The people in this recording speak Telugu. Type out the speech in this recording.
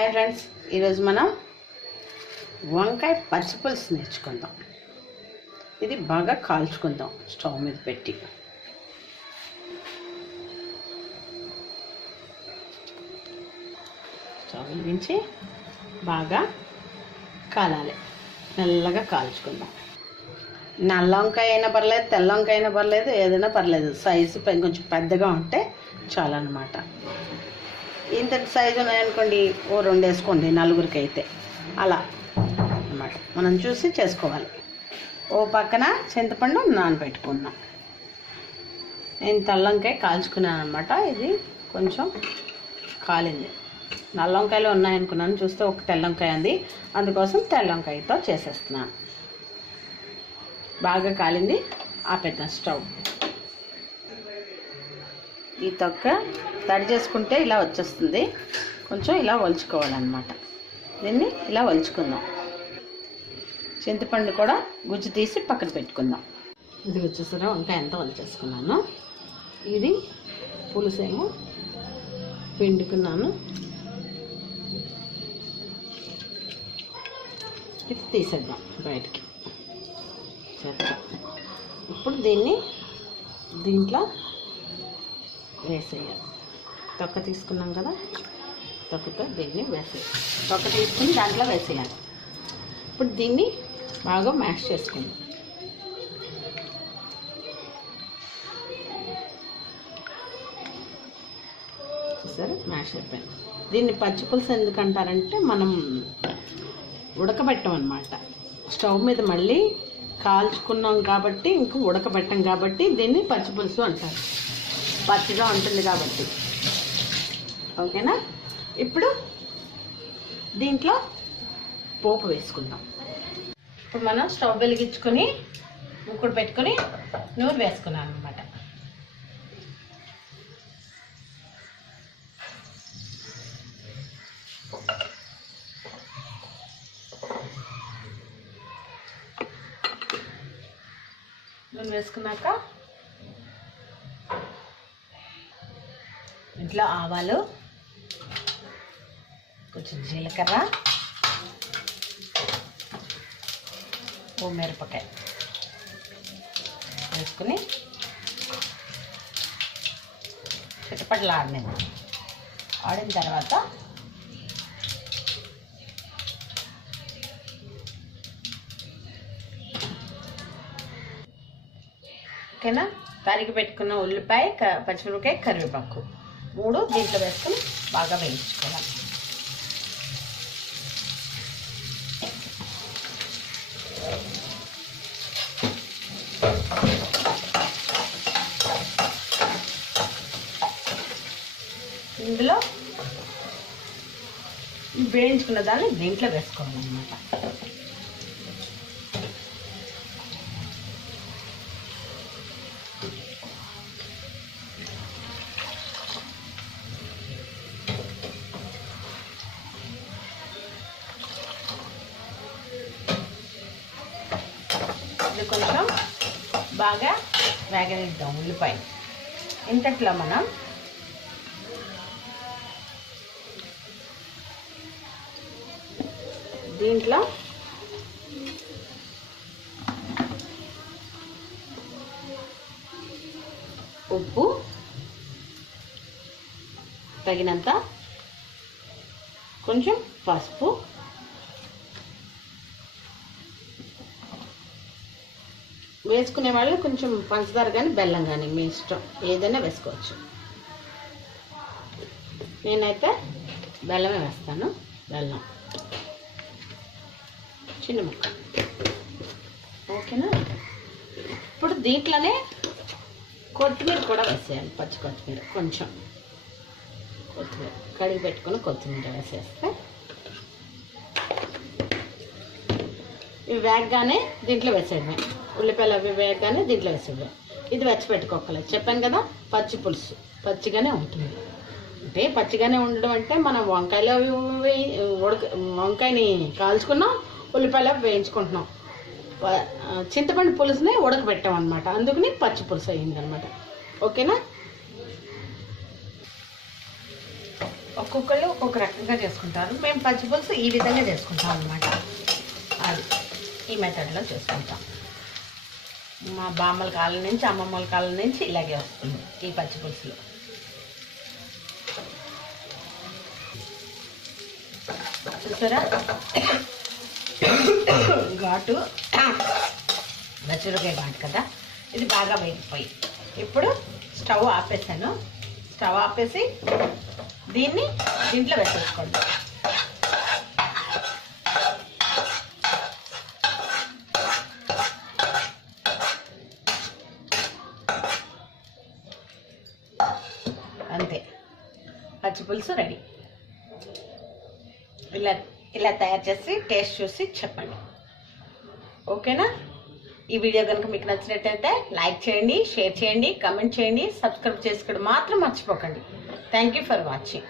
హాయ్ ఫ్రెండ్స్, ఈరోజు మనం వంకాయ పచ్చిపులుసు నేర్చుకుందాం. ఇది బాగా కాల్చుకుందాం స్టవ్ మీద పెట్టి. స్టవ్ వెలిగించి బాగా కాలాలి, నల్లగా కాల్చుకుందాం. నల్ల వంకాయ అయినా పర్లేదు, తెల్ల వంకాయ అయినా పర్లేదు, ఏదైనా పర్లేదు. సైజు కొంచెం పెద్దగా ఉంటే చాలా అన్నమాట. ఇంత సైజు ఉన్నాయనుకోండి, ఓ 2 వేసుకోండి, నలుగురికి అయితే అలా అన్నమాట. మనం చూసి చేసుకోవాలి. ఓ పక్కన చింతపండు నానబెట్టుకున్నాం. నేను తెల్ల వంకాయ కాల్చుకున్నాను అనమాట. ఇది కొంచెం కాలింది. నల్ల వంకాయలు ఉన్నాయనుకున్నాను, చూస్తే ఒక తెల్ల వంకాయ ఉంది, అందుకోసం తెల్ల వంకాయతో చేసేస్తున్నాను. బాగా కాలింది, ఆపేద్దాం స్టవ్. ఈ తొక్క తడి చేసుకుంటే ఇలా వచ్చేస్తుంది. కొంచెం ఇలా ఒలుచుకోవాలన్నమాట. దీన్ని ఇలా ఒలుచుకుందాం. చింతపండు కూడా గుజ్జు తీసి పక్కన పెట్టుకుందాం. ఇది వచ్చేసరి వంకాయ ఎంత ఒలిచేసుకున్నాను. ఇది పులుసేమో పిండుకున్నాను. ఇది తీసేద్దాం బయటికి. ఇప్పుడు దీంట్లో వేసేయాలి. తొక్క తీసుకున్నాం కదా, తొక్కతో దీన్ని వేసేయాలి. తొక్క తీసుకుని దాంట్లో వేసేయాలి. ఇప్పుడు దీన్ని బాగా మ్యాష్ చేసుకుందాం. సరే, మ్యాష్ అయిపోయింది. దీన్ని పచ్చి పులుసు ఎందుకంటారంటే, మనం ఉడకబెట్టమన్నమాట. స్టవ్ మీద మళ్ళీ కాల్చుకున్నాం కాబట్టి, ఇంక ఉడకబెట్టాం కాబట్టి దీన్ని పచ్చి పులుసు అంటారు. పచ్చిగా ఉంటుంది కాబట్టి. ఓకేనా? ఇప్పుడు దీంట్లో పోపు వేసుకుందాం. ఇప్పుడు మనం స్టవ్ వెలిగించుకొని ముక్కుడు పెట్టుకొని నూనె వేసుకున్నాం అన్నమాట. నూనె వేసుకున్నాక ఇంట్లో ఆవాలు, కొంచెం జీలకర్ర, ఓ మిరపకాయ వేసుకుని చిటపటలు ఆడిన తర్వాత ఓకేనా, తరిగి పెట్టుకున్న ఉల్లిపాయ, పచ్చిమిరపకాయ, కరివేపాకు 3 దీంట్లో వేసుకొని బాగా వేయించుకోవాలి. ఇందులో వేయించుకున్న దాన్ని దీంట్లో వేసుకోవాలన్నమాట. ఇది కొంచెం బాగా వేగనిద్దాం ఉల్లిపాయ. ఇంతట్లో మనం దీంట్లో ఉప్పు తగినంత, కొంచెం పసుపు, వేసుకునే వాళ్ళు కొంచెం పంచదార కానీ బెల్లం కానీ మీ ఇష్టం, ఏదైనా వేసుకోవచ్చు. నేనైతే బెల్లమే వేస్తాను. బెల్లం చిన్న ముక్క. ఓకేనా? ఇప్పుడు దీంట్లోనే కొత్తిమీర కూడా వేసేయాలి. పచ్చి కొత్తిమీర, కొంచెం కొత్తిమీర కడిగి పెట్టుకుని కొత్తిమీర వేసేస్తే ఇవి వేగగానే దీంట్లో వేసేయడమే. ఉల్లిపాయలు అవి వేగగానే దీంట్లో వేసేయడమే. ఇది వెచ్చి పెట్టుకోకలేదు, చెప్పాను కదా. పచ్చి పులుసు పచ్చిగానే ఉంటుంది. అంటే పచ్చిగానే ఉండడం అంటే మనం వంకాయలు అవి వంకాయని కాల్చుకున్నాం, ఉల్లిపాయలు అవి వేయించుకుంటున్నాం. చింతపండు పులుసుని ఉడకబెట్టాం అనమాట, అందుకని పచ్చి పులుసు అయ్యిందనమాట. ఓకేనా? ఒక్కొక్కళ్ళు ఒక్కొక్క రకంగా చేసుకుంటారు. మేము పచ్చిపులుసు ఈ విధంగా చేసుకుంటాం అన్నమాట. అది ఈ మెథడ్లో చేసుకుంటాం. మా బామ్మల కాలం నుంచి అమ్మమ్మల కాలం నుంచి ఇలాగే వస్తుంది ఈ పచ్చిపులుసులో. చూసారా ఘాటు, పచ్చిమిరపకాయ ఘాటు కదా, ఇది బాగా వేగిపోయి ఇప్పుడు స్టవ్ ఆపేసాను. స్టవ్ ఆపేసి దీంట్లో వేసేసుకోండి. అంతే, పచ్చిపులుసు రెడీ. ఇలా తయారు చేసి టేస్ట్ చూసి చెప్పండి. ఓకేనా? ఈ వీడియో కనుక మీకు నచ్చినట్టయితే లైక్ చేయండి, షేర్ చేయండి, కామెంట్ చేయండి, సబ్స్క్రైబ్ చేసుకోవడం మాత్రం మర్చిపోకండి. Thank you for watching.